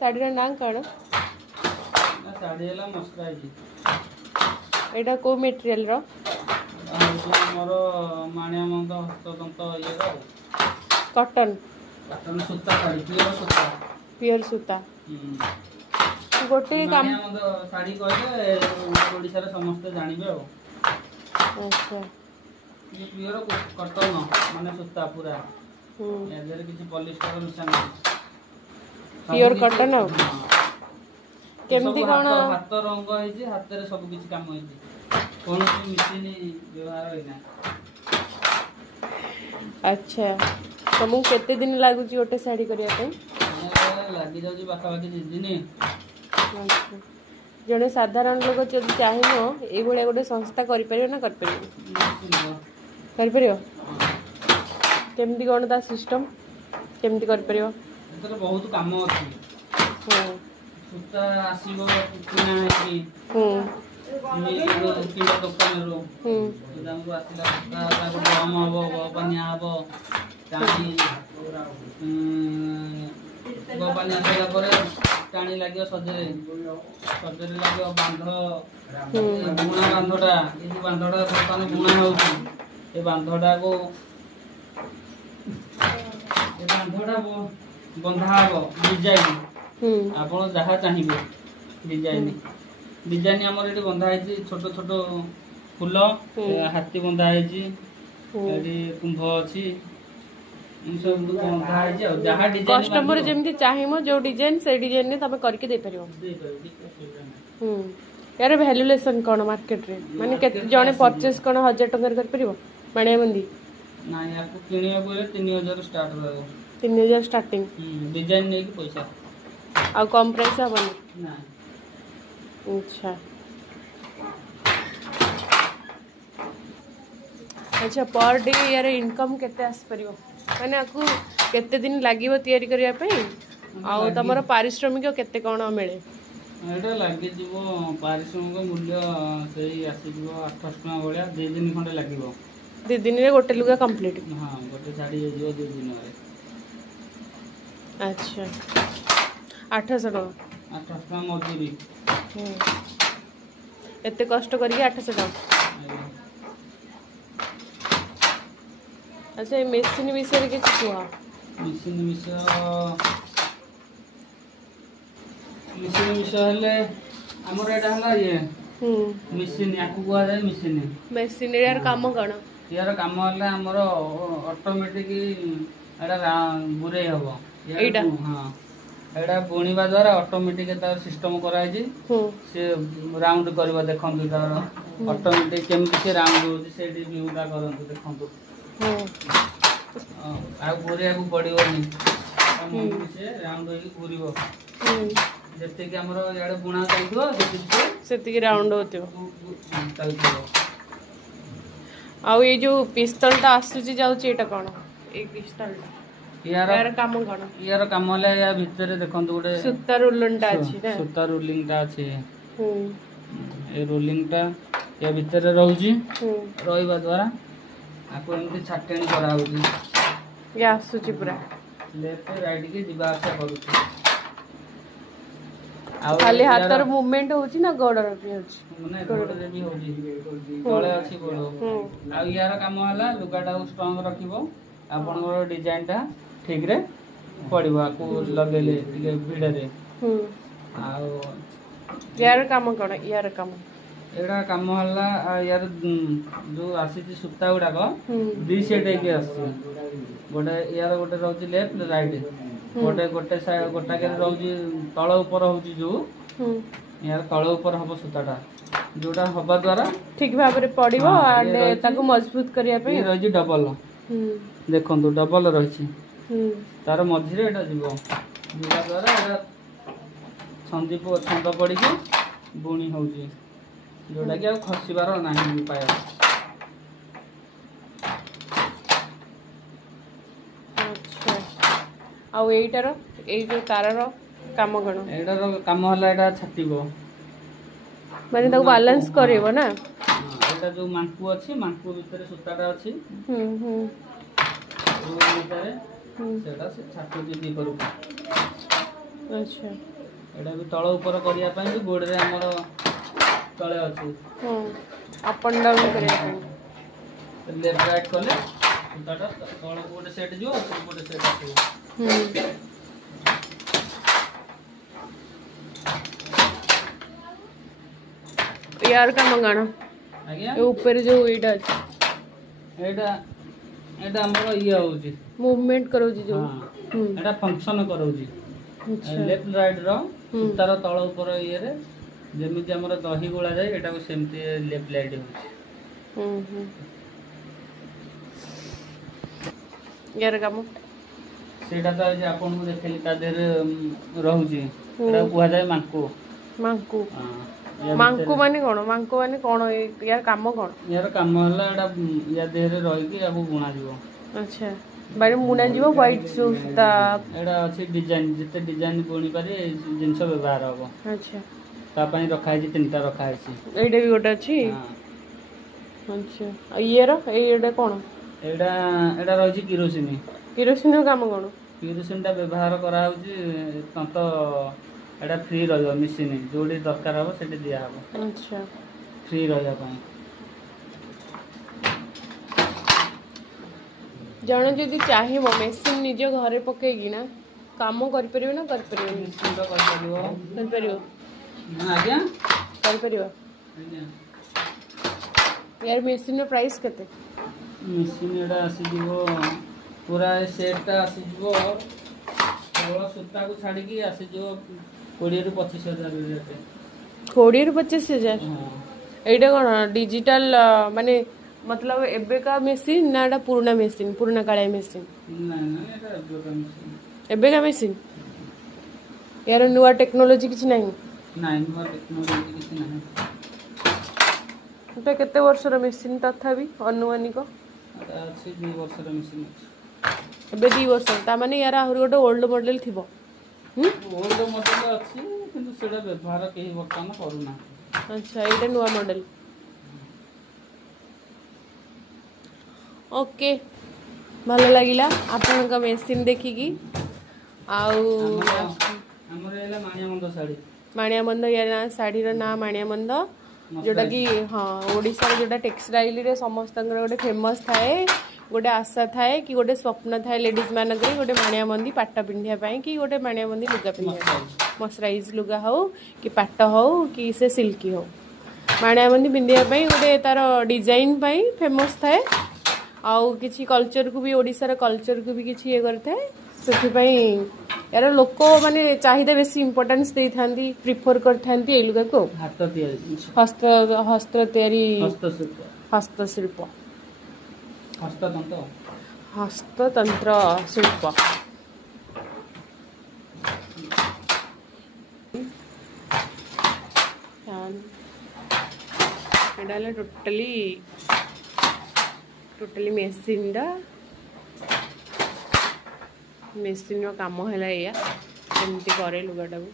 शाढ़ी ना कौन शाढ़ी है मस्कराइज एटा को मटेरियल रो मोर माणियामंद हस्ततंत ये कॉटन कॉटन सूता शाढ़ी प्योर सूता गोटे काम माणियामंद शाढ़ी कहले ओडिसा रे समस्त जानिबे अच्छा ये प्योर कॉटन माने सूता पूरा एजर किछि पॉलिस्टर मिसा नहीं प्योर कॉटन आ केमती कोन हाथ रंग है जे हाथ रे सब किछि काम है जे कोन मशीन व्यवहार होइना। अच्छा तुमको केते दिन लागु छी ओटे साड़ी करिया पे लागी जाउ बाका बाकी 2 दिन। अच्छा जने साधारण लोग जदि चाहिबो ए भले गोटे संस्था करि परियो ना कर परियो केमती कोन ता सिस्टम केमती कर परियो एतर बहुत काम अछि सूता आसीबो किना है मिलो किलो दुकान रो दामु आसिला सूता ताको दाम हबो बनिया हबो टाणी बनिया सला परे टाणी लागियो सजरे लागियो बांध बुणा बांधटा ए जे बांधटा दुकान बुणा होउची ए बांधटा को ए बांधटा बंधा हबो डिजाइन आपण जहा चाहिबे डिजाइन हमर एटी बंधा है छोट छोट फूल हाथी बंधा है एटी कुंभ अछि इन सब बंधा है जहा डिजाइन कस्टमर जेमती चाहिमो जो डिजाइन से डिजाइन ने तमे करके दे परियो यार वैल्यूएशन कोन मार्केट रे माने केते जने परचेस कोन 1000 टका कर परियो माणिया मंदी ना याको किनियो बोले 3000 स्टार्ट रहबो 3000 स्टार्टिंग डिजाइन नै कि पैसा आ कम प्राइस हबनी ना। अच्छा अच्छा पर डे यार इनकम केते आस परियो माने आकु केते दिन लागिवो तयारी करिया पे आ तमरो पारिश्रमिक केते कोन मिले एटा लागि जीवो पारिश्रमिक मूल्य सेही आसी जीवो 800 टका भलिया 2 दिन खंडे लागिवो 2 दिन रे गोटे लुगा कंप्लीट हां गोटे साड़ी हे जीवो 2 दिन रे। अच्छा 800 टका मजूरी एते कष्ट करके 800 टका। अच्छा ये मेसिन विषय रे किछ कुआ मेसिन विषय हले हमर एटा हला ये मेसिन याकु कुआ जाय मेसिन यार काम कोन यार काम हले हमर ऑटोमेटिक एटा बुरे हबो एटा हां एटा बुणीबा द्वारा ऑटोमेटिक तार सिस्टम कराय जी से राउंड करबा देखंतु तार ऑटोमेटिक केमति से राउंड होची सेडी व्यूटा करंतु देखंतु आ बुरे आगु पड़िबोनी से राउंड होई घुरिबो जत्ते कि हमरो याडे बुणा जाइथो सेति कि राउंड होतो आ ये जो पिस्तल ता आसुची जाउची एटा कोन ए पिस्तल यार काम कोन यार काम ले या भीतर देखंतु गोटे सूता रोलिंग ता अछि ना सूता रोलिंग ता अछि ए रोलिंग ता या भीतर रहउची रहिबा द्वारा आको एमति छाटेणी करा होची या आसुची पूरा लेफ्ट राइट के दिबा आशा करूची खाली हातर मूवमेंट होची ना गोडर भी होची माने गोडर भी होची तळे अछि गोड आ यार काम हला लुगाटा स्ट्रांग रखिबो आपनर डिजाइन ता ठीक रे पड़िबो आको लगेले तिके भिडा रे आ यार काम कोन यार काम एडा काम हला यार जो आसीची सुता गुडा को दी सेट के आसी गोटे यार गोटे रहउची लेफ्ट राइट गोटे साइड गोटा के रहउची तळ ऊपर होउची जो यार तळ ऊपर हबो सुताटा जोटा हबा द्वारा ठीक भाबरे पड़िबो एंड ताको मजबूत करिया पे रहउची डबल देखंतु डबल रहउची तार मझिरे एटा जीवो जोटा द्वारा एटा संदीप छंद पड़ी के बुणी होउची जोटा कि खसिबार नाही उपाय। अच्छा आ एटार ए जो तारर काम कोन एटार काम हला एटा छाटिबो माने ताको बैलेंस करेबो ना एटा जो मांकू अछि मांकू भीतर सुताटा अछि भीतर सेटा से छाटू दी करू अच्छा एटा भी तळ ऊपर करिया ପାଇଁ भी गोड़ रे हमर तळे अछि अप एंड डाउन करिया लेफ्ट राइट कले सुताटा तळ गोटे सेट जो गोटे सेट आसी यार का मंगाना आज्ञा ए ऊपर जो एटा अछि एटा एटा हमर इया होउची मूवमेंट करो जी जो हां एटा फंक्शन करोची अच्छा लेफ्ट राइट रो सुतार तळ ऊपर इये रे जेमिति हमर दही गोळा जाय एटा को सेमति लेफ्ट राइट होउची यार काम सेटा तो जे आपन को देखली ता देर रहउची एटा कुहा जाय मांको मांकू हां मांकू माने कोन यार काम कोन यार काम हला एटा या देहरे रही कि आपको गुणा जीवो अच्छा बारे मुना जीवो व्हाइट सूता एटा अछि डिजाइन जते डिजाइन बुणी पारे जिंस व्यवहार हबो अच्छा ता पई रखा है तीनटा रखा है एडे भी गोटे अछि हां अच्छा आ ये रो एडे कोन एटा एटा रही किरोसिन काम कोन किरोसिन टा व्यवहार करा होची तंत एटा फ्री रहयो मशीन जोडी दरकार हबो सेटे दिया हबो अच्छा फ्री रहया पई जण जदि चाहिबो मशीन निज घरे पकेगी ना काम कर परिबो ना कर परिबो मशीन तो कर परिबो कर परिबो ना आज्ञा कर परिबो आज्ञा यार मशीन रो प्राइस केते मशीन एटा आसी जीवो पूरा सेट टा आसी जीवो केवल सूता को छाड़ी की आसी जीवो 20 रु 25,000 रेट 20 रु 25,000 हां एटा कोन डिजिटल माने मतलब एबे का मशीन ना एटा पुराना काले मशीन ना ना एटा मशीन एबे का मशीन यार नुवा टेक्नोलॉजी किछ नहीं नाइन नुवा टेक्नोलॉजी किछ नहीं एटा केते वर्ष रो मशीन तथाबी अनुमानिक अछि 2 वर्ष रो मशीन अछि एबे 2 वर्ष ता माने यार आहुरी गोटे ओल्ड मॉडल थिबो ओल्ड मॉडल अछि किंतु सेटा व्यवहार केही वर्तमान करूना अच्छा एटा नुवा मॉडल ओके भल लगिला आपन का मशीन देखि की आउ हमर एला माणिया मंद या साड़ी रो ना माणिया मंद जोटा कि हाँ ओडिसा जोटा टेक्सटाइल रे समस्त गोटे फेमस थाए गोटे आशा थाए कि गोटे स्वप्न थाए लेडीज मानक गोटे माणिया मंदी पाट पिंधिया पाई कि गोटे माणिया मंदी लुगा पिंधिया मसराइज लुगा हो कि पाट हो कि से सिल्की हो माणिया मंदी पिंधिया पाई गोटे तार डिजाइन पाई फेमस थाए आउ किछि कल्चर को भी ओडिसा कल्चर को भी किछि ये करथाए सेथिपाई यार लोक माने चाहिदा बेसी इंपोर्टेंस दे थांती प्रिफर कर थांती ए लुगा को हाथ तैयारी हस्त तैयारी हस्तशिल्प हस्ततंत्र शिल्प एडाले टोटली मेसिन रो काम हैला या एमती करे लुगाटा को